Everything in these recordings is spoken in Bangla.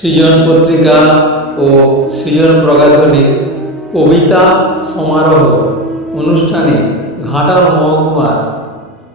সৃজন পত্রিকা ও সৃজন প্রকাশনী কবিতা সমারোহ অনুষ্ঠানে ঘাটাল মহকুমার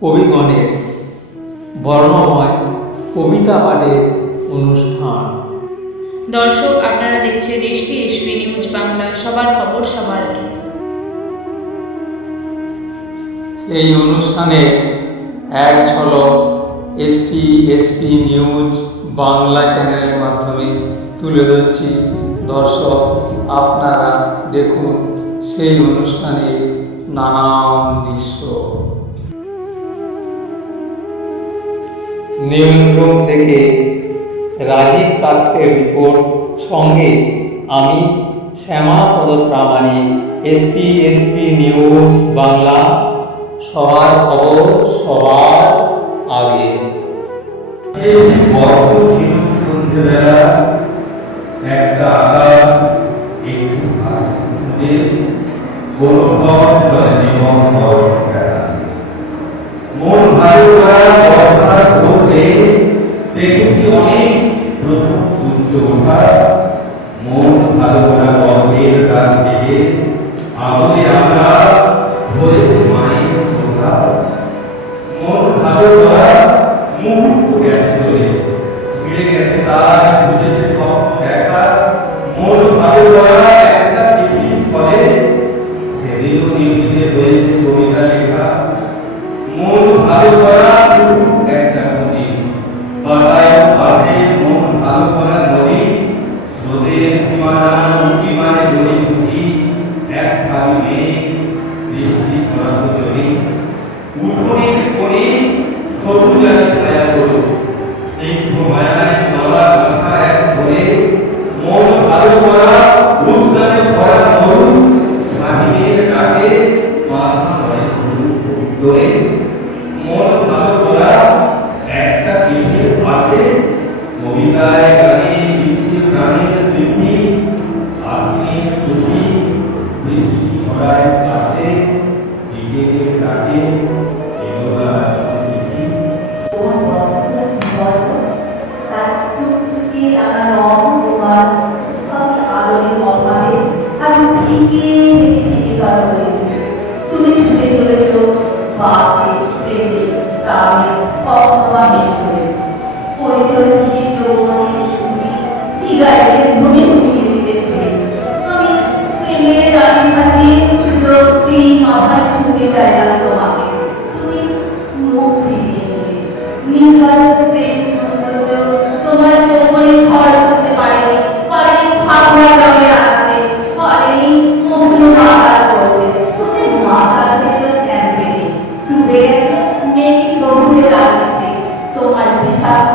কবিগণের বর্ণময় কবিতা পাঠের অনুষ্ঠান। দর্শক আপনারা দেখছেন এসটি এসপি নিউজ বাংলা সবার খবর সবার আগে। এই অনুষ্ঠানে এক ঝলক এসটি, এসপি নিউজ বাংলা চ্যানেলের মাধ্যমে তুলে ধরছি। দর্শক, আপনারা দেখুন সেই অনুষ্ঠানে নানান দৃশ্য। নিউজরুম থেকে রাজীব পাত্রের রিপোর্ট, সঙ্গে আমি Shyamapada Pramanik ST, SP news Bangla. সবার খবর সবার আগে। একটা মন ভালো করা বর্ষার ভোরে দেখেছি অনেক মন কাছ থেকে আমলে আমরা স্নিগ্ধ মায়ায় নলা মাথা এক করে মন তুমি ছুটে চলেছ বাসে ট্রেনে ট্রামে অথবা